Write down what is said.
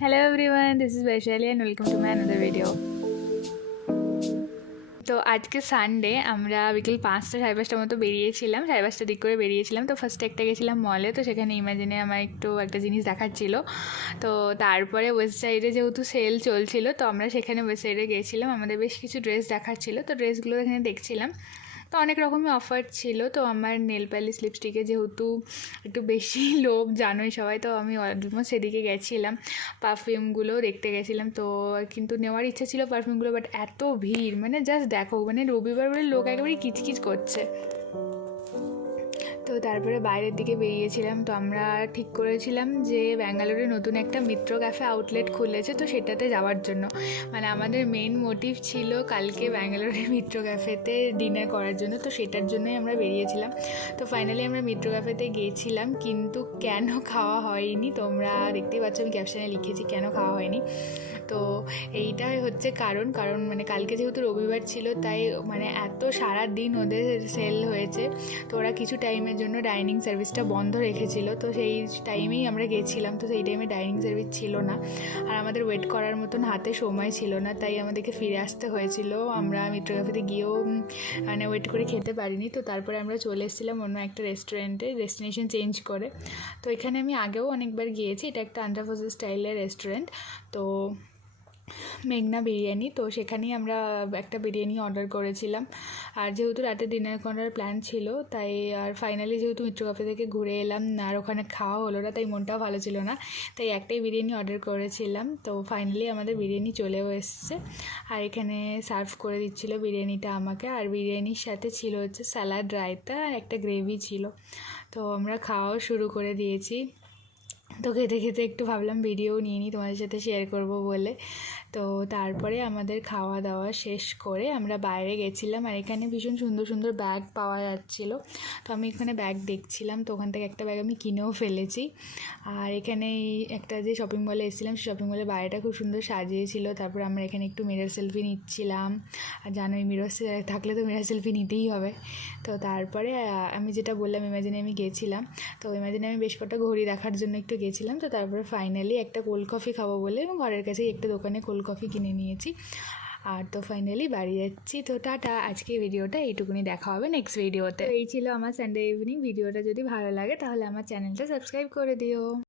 Hello everyone, this is Vaishali and welcome to my another video. তো আজকে Sunday আমরা বিকেল 5টা 5:30টার মতো বেরিয়েছিলাম, 5:30টার দিক করে বেরিয়েছিলাম। তো ফার্স্টে একটা গেছিলাম মলে, তো সেখানে ইমাজিনে আমার একটু একটা জিনিস দেখাচ্ছিল। তো তারপরে ওয়েস্ট সাইডে যেহেতু সেল চলছিল, তো আমরা সেখানে ওয়েস্ট সাইডে গিয়েছিলাম। আমাদের বেশ কিছু ড্রেস দেখাচ্ছিল, তো ড্রেসগুলো এখানে দেখছিলাম। তো অনেক রকমই অফার ছিল। তো আমার নেল পালিশ লিপস্টিকে যেহেতু একটু বেশি লোভ জানোই সবাই, তো আমি অলমোস্ট সেদিকে গেছিলাম। পারফিউমগুলো দেখতে গেছিলাম, তো কিন্তু নেওয়ার ইচ্ছা ছিল পারফিউমগুলো, বাট এত ভিড়, মানে জাস্ট দেখো, মানে রবিবার বলে লোক একেবারে কিচকিচ করছে। তো তারপরে বাইরের দিকে বেরিয়েছিলাম। তো আমরা ঠিক করেছিলাম যে ব্যাঙ্গালোরে নতুন একটা মিত্র ক্যাফে আউটলেট খুলেছে, তো সেটাতে যাওয়ার জন্য। মানে আমাদের মেইন মোটিভ ছিল কালকে ব্যাঙ্গালোরের মিত্র ক্যাফেতে ডিনার করার জন্য, তো সেটার জন্যই আমরা বেরিয়েছিলাম। তো ফাইনালি আমরা মিত্র ক্যাফেতে গিয়েছিলাম, কিন্তু কেন খাওয়া হয়নি তোমরা দেখতেই পাচ্ছ, আমি ক্যাপশনে লিখেছি কেন খাওয়া হয়নি। তো এইটাই হচ্ছে কারণ মানে কালকে যেহেতু রবিবার ছিল, তাই মানে এত সারা দিন ওদের সেল হয়েছে, তো ওরা কিছু টাইমের জন্য ডাইনিং সার্ভিসটা বন্ধ রেখেছিল। তো সেই টাইমেই আমরা গেছিলাম, তো সেই টাইমে ডাইনিং সার্ভিস ছিল না, আর আমাদের ওয়েট করার মতন হাতে সময় ছিল না, তাই আমাদেরকে ফিরে আসতে হয়েছিল। আমরা মিত্র ক্যাফেতে গিয়েও মানে ওয়েট করে খেতে পারিনি। তো তারপরে আমরা চলে এসেছিলাম অন্য একটা রেস্টুরেন্টে, ডেস্টিনেশন চেঞ্জ করে। তো এখানে আমি আগেও অনেকবার গিয়েছি, এটা একটা আন্ধ্রাপ্রদেশ স্টাইলের রেস্টুরেন্ট, তো মেঘনা বিরিয়ানি। তো সেখানেই আমরা একটা বিরিয়ানি অর্ডার করেছিলাম। আর যেহেতু রাতে ডিনার করার প্ল্যান ছিল, তাই আর ফাইনালি যেহেতু মিত্র ক্যাফে থেকে ঘুরে এলাম আর ওখানে খাওয়া হলো না, তাই মনটাও ভালো ছিল না, তাই একটাই বিরিয়ানি অর্ডার করেছিলাম। তো ফাইনালি আমাদের বিরিয়ানি চলেও এসছে, আর এখানে সার্ভ করে দিচ্ছিলো বিরিয়ানিটা আমাকে। আর বিরিয়ানির সাথে ছিল হচ্ছে স্যালাড, রায়তা আর একটা গ্রেভি ছিল। তো আমরা খাওয়াও শুরু করে দিয়েছি। তো খেতে খেতে একটু ভাবলাম ভিডিও নিয়ে নিই, তোমাদের সাথে শেয়ার করব বলে। তো তারপরে আমাদের খাওয়া দাওয়া শেষ করে আমরা বাইরে গেছিলাম, আর এখানে ভীষণ সুন্দর সুন্দর ব্যাগ পাওয়া যাচ্ছিলো। তো আমি এখানে ব্যাগ দেখছিলাম, তো ওখান থেকে একটা ব্যাগ আমি কিনেও ফেলেছি। আর এখানে একটা যে শপিং মলে এসেছিলাম, সেই শপিং মলের বাইরেটা খুব সুন্দর সাজিয়েছিল। তারপর আমরা এখানে একটু মিরর সেলফি নিচ্ছিলাম, আর জানোই মিরর থাকলে তো মিরর সেলফি নিতেই হবে। তো তারপরে আমি যেটা বললাম ইমাজিনে আমি গেছিলাম, তো ইমাজিনে আমি বেশ কটা ঘড়ি দেখার জন্য একটু গেছিলাম। তো তারপরে ফাইনালি একটা কোল্ড কফি খাবো বলে ঘরের কাছেই একটা দোকানে কোল্ড কফি কিনে নিয়েছি। আর তো ফাইনালি বাড়ি যাচ্ছি। তো টাটা, আজকে ভিডিওটা এইটুকুনি, দেখা হবে নেক্সট ভিডিওতে। এই ছিল আমার সানডে ইভিনিং। ভিডিওটা যদি ভালো লাগে তাহলে আমার চ্যানেলটা সাবস্ক্রাইব করে দিও।